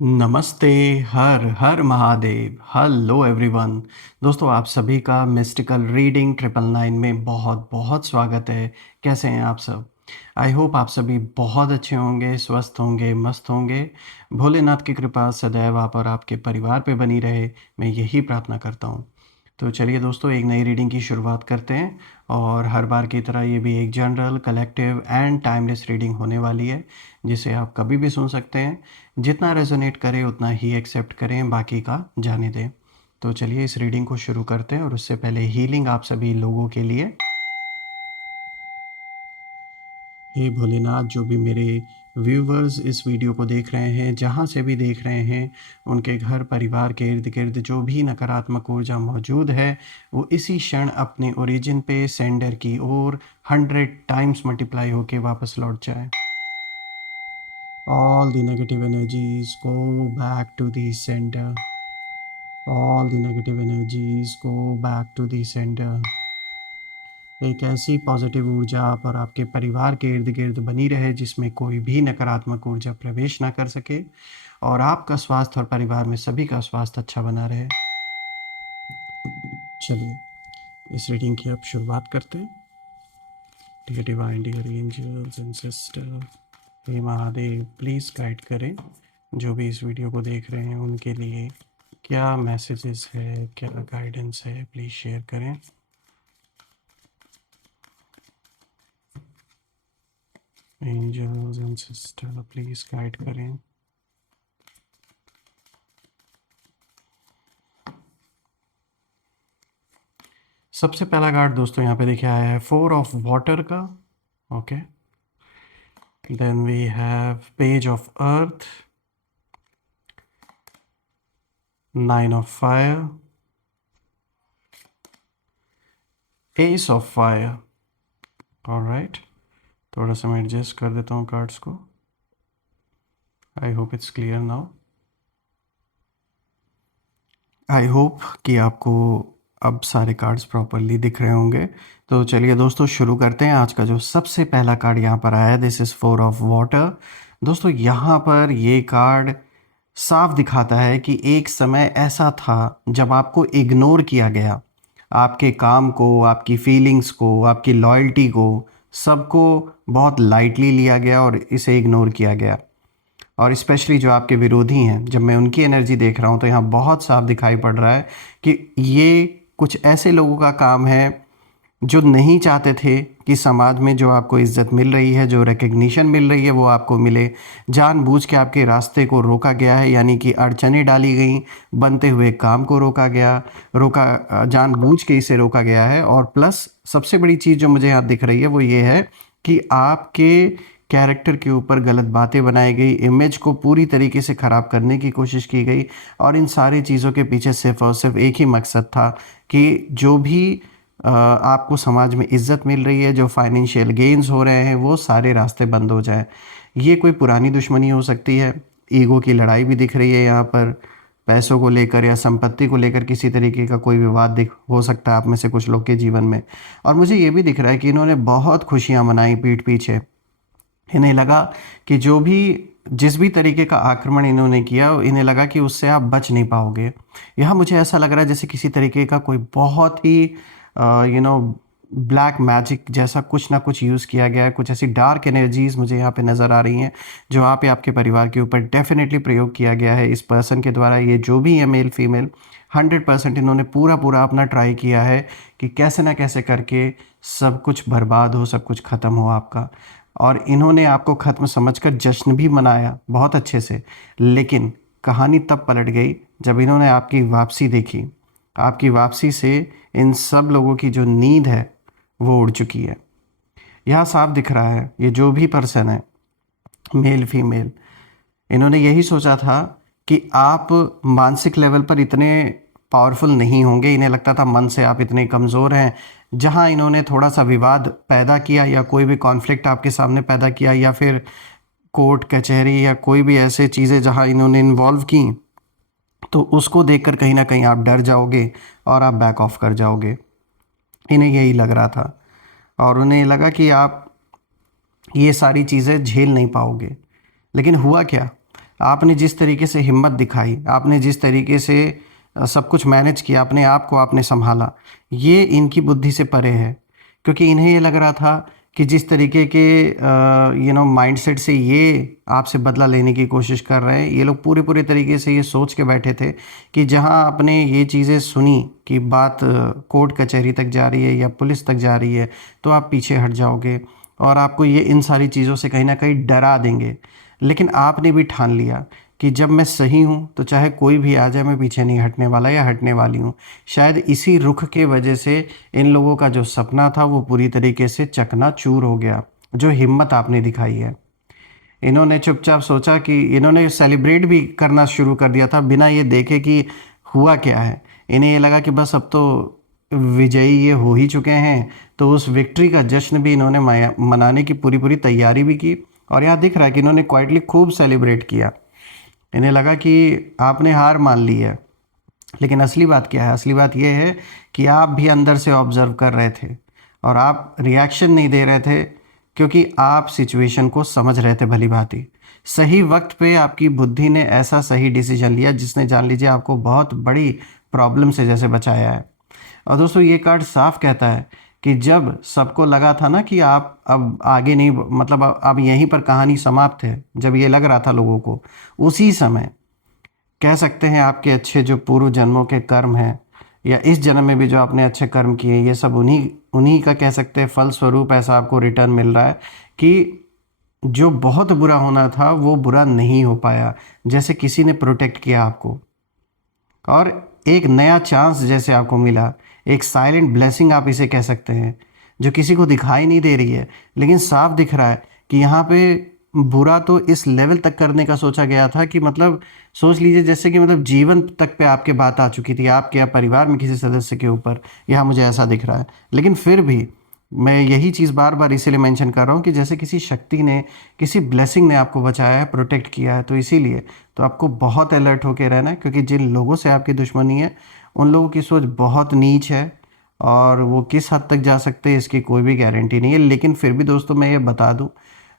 नमस्ते, हर हर Mahadev, hello everyone. दोस्तों आप सभी का मिस्टिकल रीडिंग 999 में बहुत बहुत स्वागत है। कैसे हैं आप सब? आई होप आप सभी बहुत अच्छे होंगे, स्वस्थ होंगे, मस्त होंगे। भोलेनाथ की कृपा सदैव आप और आपके परिवार पे बनी रहे, मैं यही प्रार्थना करता हूँ। तो चलिए दोस्तों, एक नई रीडिंग की शुरुआत करते हैं। और हर बार की तरह ये भी एक general, collective and timeless reading होने वाली है, जिसे आप कभी भी सुन सकते हैं। जितना रेजोनेट करे उतना ही एक्सेप्ट करें, बाकी का जाने दें। तो चलिए इस रीडिंग को शुरू करते हैं, और उससे पहले हीलिंग आप सभी लोगों के लिए। हे भोलेनाथ, जो भी मेरे व्यूवर्स इस वीडियो को देख रहे हैं, जहाँ से भी देख रहे हैं, उनके घर परिवार के इर्द गिर्द जो भी नकारात्मक ऊर्जा मौजूद है, वो इसी क्षण अपने ओरिजिन पे सेंडर की ओर 100 टाइम्स मल्टीप्लाई होके वापस लौट जाए। All the negative energies go back to the center. All the negative energies go back to the center. एक ऐसी पॉजिटिव ऊर्जा आप और आपके परिवार के इर्द गिर्द बनी रहे, जिसमें कोई भी नकारात्मक ऊर्जा प्रवेश ना कर सके, और आपका स्वास्थ्य और परिवार में सभी का स्वास्थ्य अच्छा बना रहे। चलिए इस रीडिंग की अब शुरुआत करते हैं। Dear divine, dear angels and sister, हे महादेव, प्लीज़ गाइड करें जो भी इस वीडियो को देख रहे हैं उनके लिए। क्या मैसेजेस है, क्या गाइडेंस है, प्लीज़ शेयर करें। Angels and sister, please guide करें। सबसे पहला कार्ड दोस्तों यहाँ पे देखिए आया है 4 ऑफ वाटर का। Okay, then we have page of earth, 9 of fire, ace of fire. Alright, थोड़ा सा मैं एडजस्ट कर देता हूँ कार्ड्स को। I hope it's clear now. I hope कि आपको अब सारे कार्ड्स प्रॉपरली दिख रहे होंगे। तो चलिए दोस्तों शुरू करते हैं। आज का जो सबसे पहला कार्ड यहाँ पर आया है, दिस इज़ 4 ऑफ वाटर। दोस्तों यहाँ पर ये कार्ड साफ दिखाता है कि एक समय ऐसा था जब आपको इग्नोर किया गया। आपके काम को, आपकी फीलिंग्स को, आपकी लॉयल्टी को, सबको बहुत लाइटली लिया गया और इसे इग्नोर किया गया। और स्पेशली जो आपके विरोधी हैं, जब मैं उनकी एनर्जी देख रहा हूँ तो यहाँ बहुत साफ दिखाई पड़ रहा है कि ये कुछ ऐसे लोगों का काम है जो नहीं चाहते थे कि समाज में जो आपको इज्जत मिल रही है, जो रिकग्निशन मिल रही है, वो आपको मिले। जानबूझ के आपके रास्ते को रोका गया है, यानी कि अड़चनें डाली गई, बनते हुए काम को रोका गया, जानबूझ के इसे रोका गया है। और प्लस सबसे बड़ी चीज़ जो मुझे यहाँ दिख रही है वो ये है कि आपके कैरेक्टर के ऊपर गलत बातें बनाई गई, इमेज को पूरी तरीके से ख़राब करने की कोशिश की गई। और इन सारी चीज़ों के पीछे सिर्फ़ और सिर्फ एक ही मकसद था कि जो भी आपको समाज में इज़्ज़त मिल रही है, जो फाइनेंशियल गेन्स हो रहे हैं, वो सारे रास्ते बंद हो जाएं। ये कोई पुरानी दुश्मनी हो सकती है, ईगो की लड़ाई भी दिख रही है यहाँ पर, पैसों को लेकर या संपत्ति को लेकर किसी तरीके का कोई विवाद दिख हो सकता है आप में से कुछ लोग के जीवन में। और मुझे ये भी दिख रहा है कि इन्होंने बहुत खुशियाँ मनाई पीठ पीछे। इन्हें लगा कि जो भी जिस भी तरीके का आक्रमण इन्होंने किया, इन्हें लगा कि उससे आप बच नहीं पाओगे। यहाँ मुझे ऐसा लग रहा है जैसे किसी तरीके का कोई बहुत ही ब्लैक मैजिक जैसा कुछ ना कुछ यूज़ किया गया है। कुछ ऐसी डार्क एनर्जीज़ मुझे यहाँ पे नज़र आ रही हैं जो आप या आपके परिवार के ऊपर डेफिनेटली प्रयोग किया गया है इस पर्सन के द्वारा। ये जो भी है मेल फीमेल, 100% इन्होंने पूरा पूरा अपना ट्राई किया है कि कैसे ना कैसे करके सब कुछ बर्बाद हो, सब कुछ ख़त्म हो आपका। और इन्होंने आपको ख़त्म समझकर जश्न भी मनाया बहुत अच्छे से। लेकिन कहानी तब पलट गई जब इन्होंने आपकी वापसी देखी। आपकी वापसी से इन सब लोगों की जो नींद है वो उड़ चुकी है। यहाँ साफ दिख रहा है ये जो भी पर्सन है, मेल फीमेल, इन्होंने यही सोचा था कि आप मानसिक लेवल पर इतने पावरफुल नहीं होंगे। इन्हें लगता था मन से आप इतने कमज़ोर हैं। जहाँ इन्होंने थोड़ा सा विवाद पैदा किया या कोई भी कॉन्फ्लिक्ट आपके सामने पैदा किया, या फिर कोर्ट कचहरी या कोई भी ऐसे चीज़ें जहाँ इन्होंने इन्वॉल्व की, तो उसको देखकर कहीं ना कहीं आप डर जाओगे और आप बैक ऑफ कर जाओगे। इन्हें यही लग रहा था, और उन्हें लगा कि आप ये सारी चीज़ें झेल नहीं पाओगे। लेकिन हुआ क्या, आपने जिस तरीके से हिम्मत दिखाई, आपने जिस तरीके से सब कुछ मैनेज किया, अपने आप को आपने सँभाला, ये इनकी बुद्धि से परे है। क्योंकि इन्हें ये लग रहा था कि जिस तरीके के माइंडसेट से ये आपसे बदला लेने की कोशिश कर रहे हैं, ये लोग पूरे पूरे तरीके से ये सोच के बैठे थे कि जहां आपने ये चीज़ें सुनी कि बात कोर्ट कचहरी तक जा रही है या पुलिस तक जा रही है, तो आप पीछे हट जाओगे और आपको ये इन सारी चीज़ों से कहीं ना कहीं डरा देंगे। लेकिन आपने भी ठान लिया कि जब मैं सही हूँ तो चाहे कोई भी आ जाए, मैं पीछे नहीं हटने वाला या हटने वाली हूँ। शायद इसी रुख के वजह से इन लोगों का जो सपना था वो पूरी तरीके से चकनाचूर हो गया। जो हिम्मत आपने दिखाई है, इन्होंने चुपचाप सोचा कि इन्होंने सेलिब्रेट भी करना शुरू कर दिया था बिना ये देखे कि हुआ क्या है। इन्हें ये लगा कि बस अब तो विजयी ये हो ही चुके हैं, तो उस विक्ट्री का जश्न भी इन्होंने मनाने की पूरी पूरी तैयारी भी की। और यहाँ दिख रहा है कि इन्होंने क्वाइटली खूब सेलिब्रेट किया। इन्हें लगा कि आपने हार मान ली है। लेकिन असली बात क्या है? असली बात यह है कि आप भी अंदर से ऑब्जर्व कर रहे थे और आप रिएक्शन नहीं दे रहे थे, क्योंकि आप सिचुएशन को समझ रहे थे भली भांति। सही वक्त पे आपकी बुद्धि ने ऐसा सही डिसीजन लिया जिसने जान लीजिए आपको बहुत बड़ी प्रॉब्लम से जैसे बचाया है। और दोस्तों ये कार्ड साफ कहता है कि जब सबको लगा था ना कि आप अब आगे नहीं, मतलब अब यहीं पर कहानी समाप्त है, जब ये लग रहा था लोगों को, उसी समय कह सकते हैं आपके अच्छे जो पूर्व जन्मों के कर्म हैं या इस जन्म में भी जो आपने अच्छे कर्म किए, ये सब उन्हीं उन्हीं का कह सकते हैं फल स्वरूप ऐसा आपको रिटर्न मिल रहा है कि जो बहुत बुरा होना था वो बुरा नहीं हो पाया, जैसे किसी ने प्रोटेक्ट किया आपको। और एक नया चांस जैसे आपको मिला, एक साइलेंट ब्लेसिंग आप इसे कह सकते हैं, जो किसी को दिखाई नहीं दे रही है लेकिन साफ दिख रहा है कि यहाँ पे बुरा तो इस लेवल तक करने का सोचा गया था कि मतलब सोच लीजिए जैसे कि मतलब जीवन तक पे आपके बात आ चुकी थी, आपके या परिवार में किसी सदस्य के ऊपर। यहाँ मुझे ऐसा दिख रहा है। लेकिन फिर भी मैं यही चीज़ बार बार इसीलिए मेंशन कर रहा हूँ कि जैसे किसी शक्ति ने, किसी ब्लेसिंग ने आपको बचाया है, प्रोटेक्ट किया है, तो इसीलिए तो आपको बहुत अलर्ट होकर रहना है, क्योंकि जिन लोगों से आपकी दुश्मनी है उन लोगों की सोच बहुत नीच है और वो किस हद तक जा सकते हैं इसकी कोई भी गारंटी नहीं है। लेकिन फिर भी दोस्तों मैं ये बता दूं,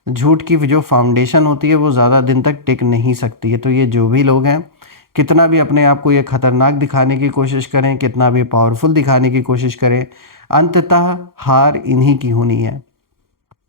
झूठ की जो फाउंडेशन होती है वो ज़्यादा दिन तक टिक नहीं सकती है। तो ये जो भी लोग हैं, कितना भी अपने आप को ये खतरनाक दिखाने की कोशिश करें, कितना भी पावरफुल दिखाने की कोशिश करें, अंततः हार इन्हीं की होनी है,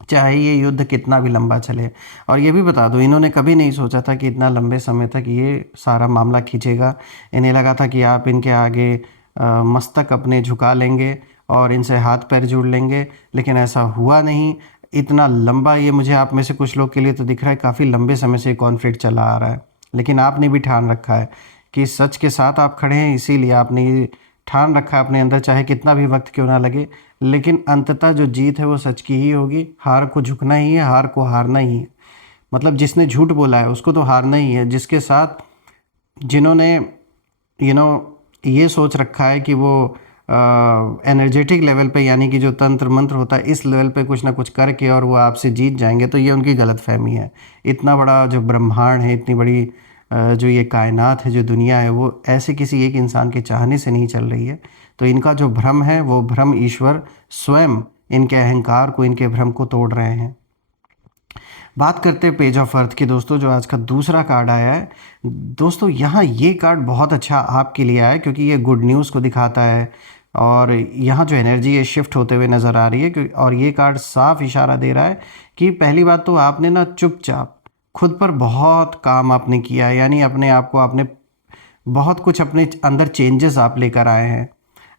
चाहे ये युद्ध कितना भी लंबा चले। और ये भी बता दो, इन्होंने कभी नहीं सोचा था कि इतना लंबे समय तक ये सारा मामला खींचेगा। इन्हें लगा था कि आप इनके आगे मस्तक अपने झुका लेंगे और इनसे हाथ पैर जोड़ लेंगे, लेकिन ऐसा हुआ नहीं। इतना लंबा, ये मुझे आप में से कुछ लोग के लिए तो दिख रहा है काफ़ी लंबे समय से कॉन्फ्लिक्ट चला आ रहा है, लेकिन आपने भी ठान रखा है कि सच के साथ आप खड़े हैं। इसीलिए आपने ये ठान रखा है अपने अंदर, चाहे कितना भी वक्त क्यों ना लगे, लेकिन अंततः जो जीत है वो सच की ही होगी। हार को झुकना ही है, हार को हारना ही है। मतलब जिसने झूठ बोला है उसको तो हारना ही है। जिसके साथ जिन्होंने यू नो ये सोच रखा है कि वो एनर्जेटिक लेवल पे, यानी कि जो तंत्र मंत्र होता है, इस लेवल पे कुछ ना कुछ करके और वो आपसे जीत जाएंगे, तो ये उनकी गलत फहमी है। इतना बड़ा जो ब्रह्मांड है, इतनी बड़ी जो ये कायनात है, जो दुनिया है, वो ऐसे किसी एक इंसान के चाहने से नहीं चल रही है। तो इनका जो भ्रम है वो भ्रम ईश्वर स्वयं इनके अहंकार को, इनके भ्रम को तोड़ रहे हैं। बात करते हैं पेज ऑफ अर्थ की दोस्तों, जो आज का दूसरा कार्ड आया है। दोस्तों यहाँ ये कार्ड बहुत अच्छा आपके लिए आया है, क्योंकि ये गुड न्यूज़ को दिखाता है और यहाँ जो एनर्जी है शिफ्ट होते हुए नज़र आ रही है। और ये कार्ड साफ इशारा दे रहा है कि पहली बात तो आपने ना चुपचाप खुद पर बहुत काम आपने किया है, यानी अपने आप को आपने बहुत कुछ अपने अंदर चेंजेस आप लेकर आए हैं।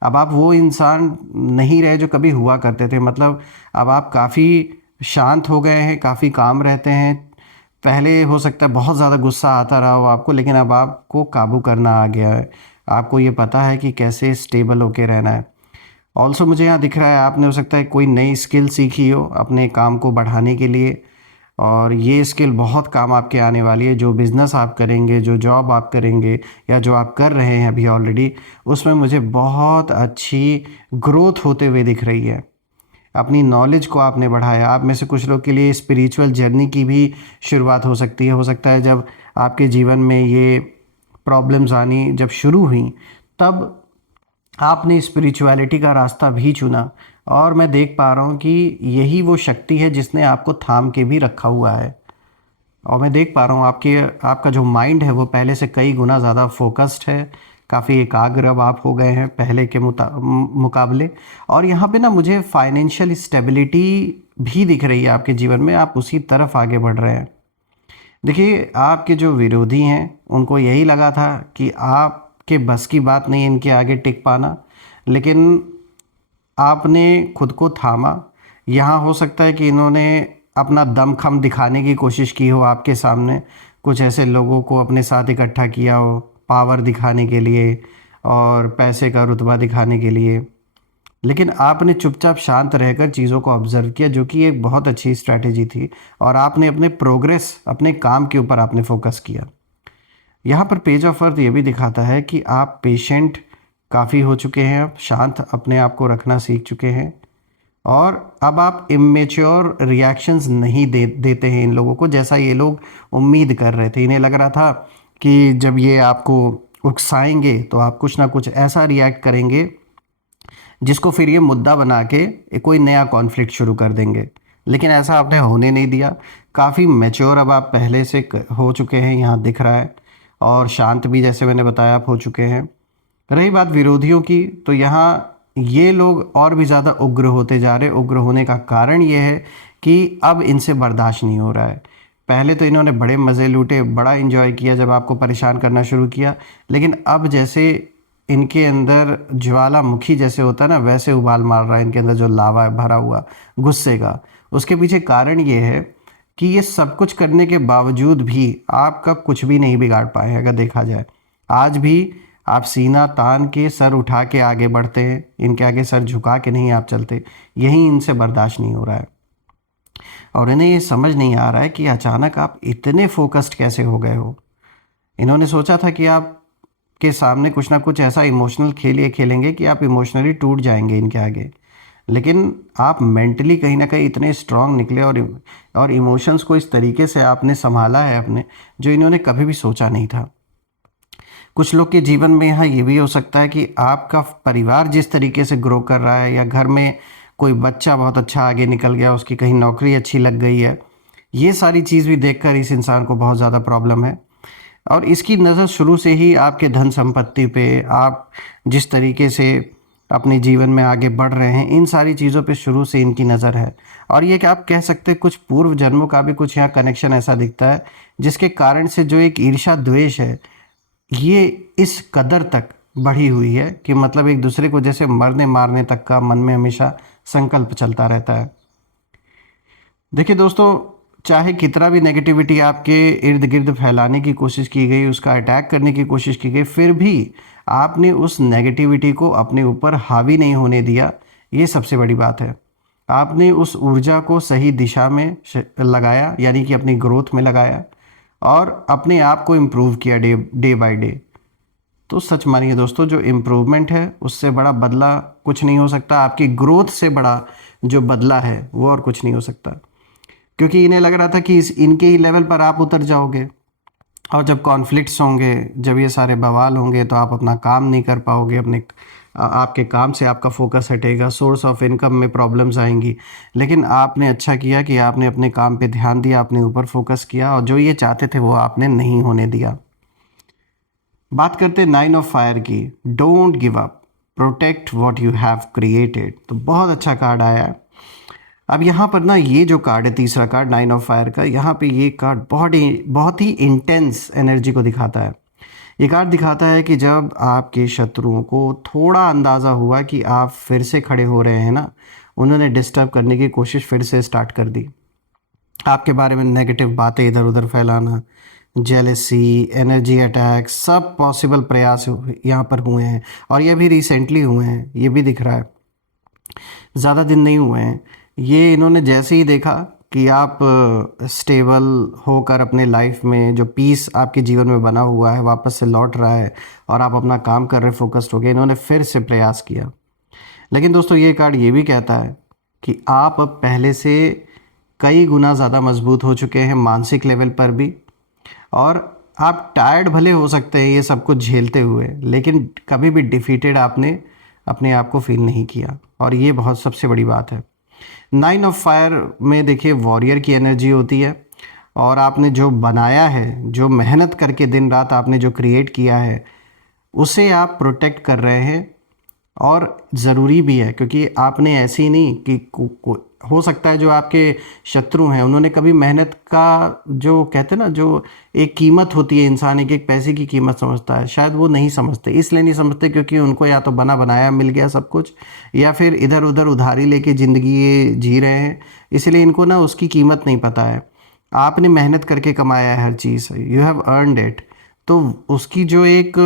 अब आप वो इंसान नहीं रहे जो कभी हुआ करते थे। मतलब अब आप काफ़ी शांत हो गए हैं, काफ़ी काम रहते हैं। पहले हो सकता है बहुत ज़्यादा गुस्सा आता रहा हो आपको, लेकिन अब आपको काबू करना आ गया है। आपको ये पता है कि कैसे स्टेबल होके रहना है। ऑल्सो मुझे यहाँ दिख रहा है आपने हो सकता है कोई नई स्किल सीखी हो अपने काम को बढ़ाने के लिए, और ये स्किल बहुत काम आपके आने वाली है। जो बिज़नेस आप करेंगे, जो जॉब आप करेंगे या जो आप कर रहे हैं अभी ऑलरेडी, उसमें मुझे बहुत अच्छी ग्रोथ होते हुए दिख रही है। अपनी नॉलेज को आपने बढ़ाया। आप में से कुछ लोग के लिए स्पिरिचुअल जर्नी की भी शुरुआत हो सकती है। हो सकता है जब आपके जीवन में ये प्रॉब्लम्स आनी जब शुरू हुई, तब आपने स्पिरिचुअलिटी का रास्ता भी चुना। और मैं देख पा रहा हूँ कि यही वो शक्ति है जिसने आपको थाम के भी रखा हुआ है। और मैं देख पा रहा हूँ आपका जो माइंड है वो पहले से कई गुना ज़्यादा फोकस्ड है, काफ़ी एकाग्र अब आप हो गए हैं पहले के मुकाबले। और यहाँ पे ना मुझे फाइनेंशियल स्टेबिलिटी भी दिख रही है आपके जीवन में, आप उसी तरफ आगे बढ़ रहे हैं। देखिए, आपके जो विरोधी हैं उनको यही लगा था कि आपके बस की बात नहीं है इनके आगे टिक पाना, लेकिन आपने खुद को थामा। यहाँ हो सकता है कि इन्होंने अपना दमखम दिखाने की कोशिश की हो आपके सामने, कुछ ऐसे लोगों को अपने साथ इकट्ठा किया हो पावर दिखाने के लिए और पैसे का रुतबा दिखाने के लिए, लेकिन आपने चुपचाप शांत रहकर चीज़ों को ऑब्ज़र्व किया, जो कि एक बहुत अच्छी स्ट्रैटेजी थी। और आपने अपने प्रोग्रेस, अपने काम के ऊपर आपने फोकस किया। यहाँ पर पेज ऑफ अर्थ ये भी दिखाता है कि आप पेशेंट काफ़ी हो चुके हैं, अब शांत अपने आप को रखना सीख चुके हैं, और अब आप इमेच्योर रिएक्शंस नहीं देते हैं इन लोगों को, जैसा ये लोग उम्मीद कर रहे थे। इन्हें लग रहा था कि जब ये आपको उकसाएंगे तो आप कुछ ना कुछ ऐसा रिएक्ट करेंगे जिसको फिर ये मुद्दा बना के कोई नया कॉन्फ्लिक्ट शुरू कर देंगे, लेकिन ऐसा आपने होने नहीं दिया। काफ़ी मैच्योर अब आप पहले से हो चुके हैं, यहाँ दिख रहा है, और शांत भी जैसे मैंने बताया आप हो चुके हैं। रही बात विरोधियों की, तो यहाँ ये लोग और भी ज़्यादा उग्र होते जा रहे। उग्र होने का कारण ये है कि अब इनसे बर्दाश्त नहीं हो रहा है। पहले तो इन्होंने बड़े मज़े लूटे, बड़ा इन्जॉय किया जब आपको परेशान करना शुरू किया, लेकिन अब जैसे इनके अंदर ज्वालामुखी जैसे होता है ना, वैसे उबाल मार रहा है इनके अंदर, जो लावा है भरा हुआ गुस्से का। उसके पीछे कारण ये है कि ये सब कुछ करने के बावजूद भी आपका कुछ भी नहीं बिगाड़ पाए, अगर देखा जाए। आज भी आप सीना तान के सर उठा के आगे बढ़ते हैं, इनके आगे सर झुका के नहीं आप चलते। यही इनसे बर्दाश्त नहीं हो रहा है, और इन्हें ये समझ नहीं आ रहा है कि अचानक आप इतने फोकस्ड कैसे हो गए हो। इन्होंने सोचा था कि आप के सामने कुछ ना कुछ ऐसा इमोशनल खेल ये खेलेंगे कि आप इमोशनली टूट जाएंगे इनके आगे, लेकिन आप मेंटली कहीं ना कहीं इतने स्ट्रांग निकले, और इमोशंस को इस तरीके से आपने संभाला है अपने, जो इन्होंने कभी भी सोचा नहीं था। कुछ लोग के जीवन में यहाँ ये भी हो सकता है कि आपका परिवार जिस तरीके से ग्रो कर रहा है, या घर में कोई बच्चा बहुत अच्छा आगे निकल गया, उसकी कहीं नौकरी अच्छी लग गई है, ये सारी चीज़ भी देखकर इस इंसान को बहुत ज़्यादा प्रॉब्लम है। और इसकी नज़र शुरू से ही आपके धन संपत्ति पे, आप जिस तरीके से अपने जीवन में आगे बढ़ रहे हैं, इन सारी चीज़ों पे शुरू से इनकी नज़र है। और ये कि आप कह सकते हैं कुछ पूर्व जन्मों का भी कुछ यहाँ कनेक्शन ऐसा दिखता है, जिसके कारण से जो एक ईर्ष्या द्वेष है, ये इस कदर तक बढ़ी हुई है कि मतलब एक दूसरे को जैसे मरने मारने तक का मन में हमेशा संकल्प चलता रहता है। देखिए दोस्तों, चाहे कितना भी नेगेटिविटी आपके इर्द गिर्द फैलाने की कोशिश की गई, उसका अटैक करने की कोशिश की गई, फिर भी आपने उस नेगेटिविटी को अपने ऊपर हावी नहीं होने दिया। ये सबसे बड़ी बात है। आपने उस ऊर्जा को सही दिशा में लगाया, यानी कि अपनी ग्रोथ में लगाया, और अपने आप को इम्प्रूव किया डे डे बाय डे। तो सच मानिए दोस्तों, जो इम्प्रूवमेंट है उससे बड़ा बदला कुछ नहीं हो सकता। आपकी ग्रोथ से बड़ा जो बदला है वो और कुछ नहीं हो सकता, क्योंकि इन्हें लग रहा था कि इनके ही लेवल पर आप उतर जाओगे, और जब कॉन्फ्लिक्ट्स होंगे, जब ये सारे बवाल होंगे, तो आप अपना काम नहीं कर पाओगे, आपके काम से आपका फोकस हटेगा, सोर्स ऑफ इनकम में प्रॉब्लम्स आएंगी। लेकिन आपने अच्छा किया कि आपने अपने काम पे ध्यान दिया, अपने ऊपर फोकस किया, और जो ये चाहते थे वो आपने नहीं होने दिया। बात करते हैं 9 ऑफ फायर की। Don't give up, protect what you have created. तो बहुत अच्छा कार्ड आया है। अब यहाँ पर ना, ये जो कार्ड है, तीसरा कार्ड 9 ऑफ फायर का, यहाँ पे ये कार्ड बहुत ही इंटेंस एनर्जी को दिखाता है। ये कार्ड दिखाता है कि जब आपके शत्रुओं को थोड़ा अंदाज़ा हुआ कि आप फिर से खड़े हो रहे हैं ना, उन्होंने डिस्टर्ब करने की कोशिश फिर से स्टार्ट कर दी। आपके बारे में नेगेटिव बातें इधर उधर फैलाना, जेलेसी, एनर्जी अटैक, सब पॉसिबल प्रयास यहाँ पर हुए हैं, और ये भी रिसेंटली हुए हैं, ये भी दिख रहा है, ज़्यादा दिन नहीं हुए हैं। ये इन्होंने जैसे ही देखा कि आप स्टेबल होकर अपने लाइफ में जो पीस आपके जीवन में बना हुआ है वापस से लौट रहा है, और आप अपना काम कर रहे, फोकस्ड हो गए, इन्होंने फिर से प्रयास किया। लेकिन दोस्तों, ये कार्ड ये भी कहता है कि आप अब पहले से कई गुना ज़्यादा मजबूत हो चुके हैं, मानसिक लेवल पर भी, और आप टायर्ड भले हो सकते हैं ये सब कुछ झेलते हुए, लेकिन कभी भी डिफीटेड आपने अपने आप को फील नहीं किया, और ये बहुत सबसे बड़ी बात है। 9 ऑफ फायर में देखिए वॉरियर की एनर्जी होती है, और आपने जो बनाया है, जो मेहनत करके दिन रात आपने जो क्रिएट किया है, उसे आप प्रोटेक्ट कर रहे हैं। और ज़रूरी भी है, क्योंकि आपने ऐसे ही नहीं कि हो सकता है जो आपके शत्रु हैं उन्होंने कभी मेहनत का, जो कहते हैं ना, जो एक कीमत होती है, इंसान एक एक पैसे की कीमत समझता है, शायद वो नहीं समझते। इसलिए नहीं समझते क्योंकि उनको या तो बना बनाया मिल गया सब कुछ, या फिर इधर उधर उधारी लेके ज़िंदगी ये जी रहे हैं, इसलिए इनको ना उसकी कीमत नहीं पता है। आपने मेहनत करके कमाया है हर चीज़, यू हैव अर्नड इट। तो उसकी जो एक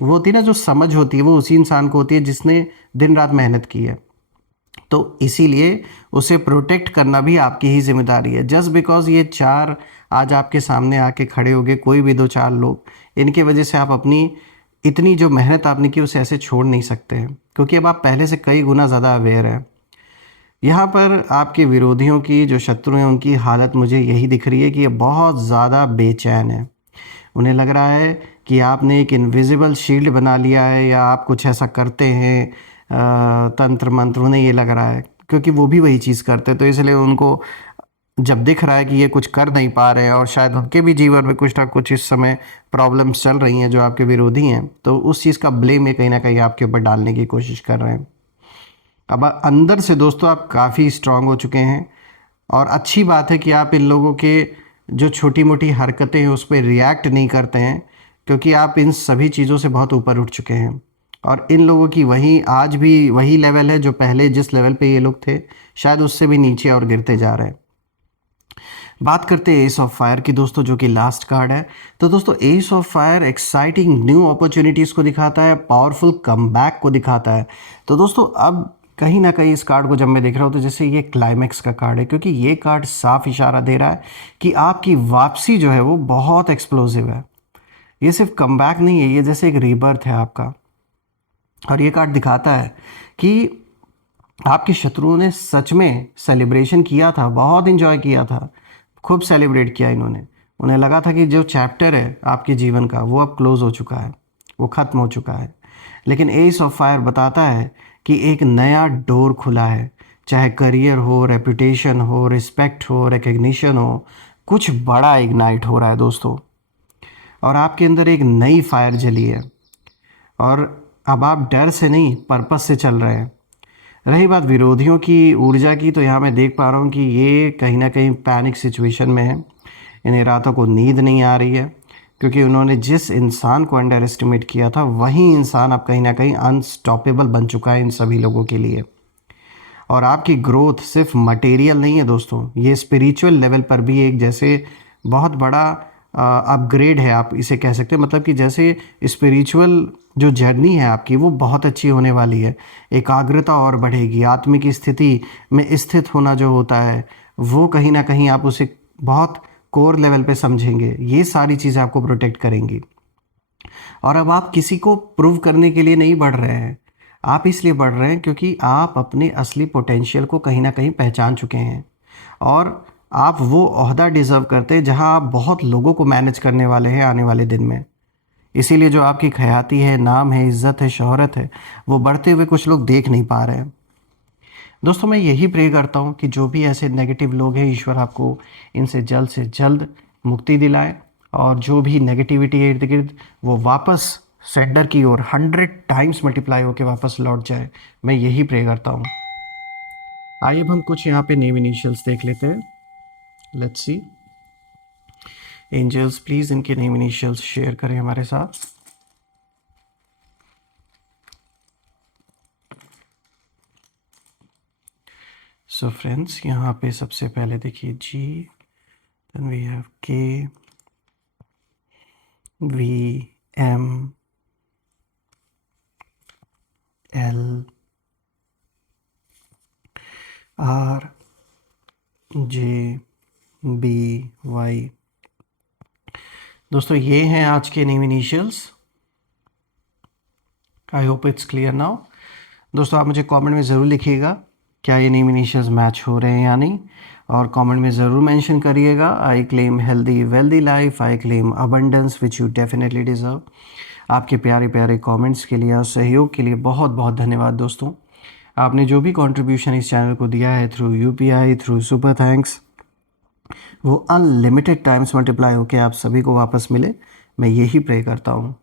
वो होती है ना, जो समझ होती है, वो उसी इंसान को होती है जिसने दिन रात मेहनत की है। तो इसीलिए उसे प्रोटेक्ट करना भी आपकी ही जिम्मेदारी है। जस्ट बिकॉज ये चार आज आपके सामने आके खड़े हो गए, कोई भी दो चार लोग, इनकी वजह से आप अपनी इतनी जो मेहनत आपने की उसे ऐसे छोड़ नहीं सकते हैं, क्योंकि अब आप पहले से कई गुना ज़्यादा अवेयर हैं। यहाँ पर आपके विरोधियों की, जो शत्रु हैं, उनकी हालत मुझे यही दिख रही है कि ये बहुत ज़्यादा बेचैन है। उन्हें लग रहा है कि आपने एक इनविजिबल शील्ड बना लिया है, या आप कुछ ऐसा करते हैं तंत्र मंत्र, उन्हें ये लग रहा है, क्योंकि वो भी वही चीज़ करते हैं। तो इसलिए उनको जब दिख रहा है कि ये कुछ कर नहीं पा रहे हैं, और शायद उनके भी जीवन में कुछ ना कुछ इस समय प्रॉब्लम्स चल रही हैं जो आपके विरोधी हैं, तो उस चीज़ का ब्लेम ये कहीं ना कहीं आपके ऊपर डालने की कोशिश कर रहे हैं। अब अंदर से दोस्तों आप काफ़ी स्ट्रांग हो चुके हैं, और अच्छी बात है कि आप इन लोगों के जो छोटी मोटी हरकतें हैं उस पर रिएक्ट नहीं करते हैं, क्योंकि आप इन सभी चीज़ों से बहुत ऊपर उठ चुके हैं। और इन लोगों की वही आज भी वही लेवल है जो पहले जिस लेवल पे ये लोग थे, शायद उससे भी नीचे और गिरते जा रहे हैं। बात करते हैं एस ऑफ फायर की दोस्तों, जो कि लास्ट कार्ड है। तो दोस्तों S of fire exciting new opportunities को दिखाता है, पावरफुल कमबैक को दिखाता है। तो दोस्तों अब कहीं ना कहीं इस कार्ड को जब मैं देख रहा हूँ तो जैसे ये क्लाइमैक्स का कार्ड है, क्योंकि ये कार्ड साफ इशारा दे रहा है कि आपकी वापसी जो है वो बहुत एक्सप्लोसिव है। ये सिर्फ कमबैक नहीं है, ये जैसे एक रीबर्थ है आपका। और ये कार्ड दिखाता है कि आपके शत्रुओं ने सच में सेलिब्रेशन किया था, बहुत इंजॉय किया था, खूब सेलिब्रेट किया इन्होंने। उन्हें लगा था कि जो चैप्टर है आपके जीवन का वो अब क्लोज़ हो चुका है, वो ख़त्म हो चुका है। लेकिन एस ऑफ फायर बताता है कि एक नया डोर खुला है, चाहे करियर हो, रेपुटेशन हो, रिस्पेक्ट हो, रिकग्निशन हो, कुछ बड़ा इग्नाइट हो रहा है दोस्तों। और आपके अंदर एक नई फायर जली है, और अब आप डर से नहीं, पर्पस से चल रहे हैं। रही बात विरोधियों की ऊर्जा की, तो यहाँ मैं देख पा रहा हूँ कि ये कहीं ना कहीं पैनिक सिचुएशन में है। इन्हें रातों को नींद नहीं आ रही है, क्योंकि उन्होंने जिस इंसान को अंडर एस्टिमेट किया था वही इंसान अब कहीं ना कहीं अनस्टॉपेबल बन चुका है इन सभी लोगों के लिए। और आपकी ग्रोथ सिर्फ मटेरियल नहीं है दोस्तों, ये स्पिरिचुअल लेवल पर भी एक जैसे बहुत बड़ा अपग्रेड है, आप इसे कह सकते हैं। मतलब कि जैसे स्पिरिचुअल जो जर्नी है आपकी वो बहुत अच्छी होने वाली है, एकाग्रता और बढ़ेगी, आत्मिक स्थिति में स्थित होना जो होता है वो कहीं ना कहीं आप उसे बहुत कोर लेवल पे समझेंगे। ये सारी चीज़ें आपको प्रोटेक्ट करेंगी। और अब आप किसी को प्रूव करने के लिए नहीं बढ़ रहे हैं, आप इसलिए बढ़ रहे हैं क्योंकि आप अपने असली पोटेंशियल को कहीं ना कहीं पहचान चुके हैं, और आप वो ओहदा डिज़र्व करते हैं जहां आप बहुत लोगों को मैनेज करने वाले हैं आने वाले दिन में। इसीलिए जो आपकी ख्याति है, नाम है, इज़्ज़त है, शोहरत है, वो बढ़ते हुए कुछ लोग देख नहीं पा रहे हैं। दोस्तों मैं यही प्रे करता हूँ कि जो भी ऐसे नेगेटिव लोग हैं, ईश्वर आपको इनसे जल्द मुक्ति दिलाए, और जो भी नेगेटिविटी है इर्द गिर्द वो वापस सेंटर की ओर 100 टाइम्स मल्टीप्लाई होकर वापस लौट जाए। मैं यही प्रे करता हूँ। आइए अब हम कुछ यहाँ पे नेम इनिशियल्स देख लेते हैं। Let's see. एंजल्स प्लीज़ इनके नेम इनिशियल्स शेयर करें हमारे साथ। सो फ्रेंड्स यहाँ पे सबसे पहले देखिए जी, then we have K, V, M, L, R, J, B, Y. दोस्तों ये हैं आज के name initials. I hope it's clear now. दोस्तों आप मुझे कमेंट में ज़रूर लिखिएगा क्या ये नेम इनिशियल्स मैच हो रहे हैं या नहीं, और कमेंट में ज़रूर मेंशन करिएगा I claim healthy wealthy life, I claim abundance which you definitely deserve. आपके प्यारे प्यारे कमेंट्स के लिए और सहयोग के लिए बहुत बहुत धन्यवाद दोस्तों। आपने जो भी कंट्रीब्यूशन इस चैनल को दिया है, through UPI, through super thanks, वो अनलिमिटेड टाइम्स मल्टीप्लाई होके आप सभी को वापस मिले, मैं यही प्रे करता हूँ।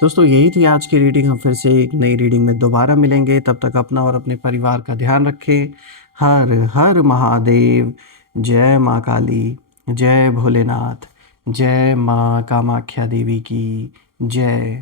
दोस्तों यही थी आज की रीडिंग। हम फिर से एक नई रीडिंग में दोबारा मिलेंगे। तब तक अपना और अपने परिवार का ध्यान रखें। हर हर महादेव। जय माँ काली। जय भोलेनाथ। जय माँ कामाख्या देवी की जय।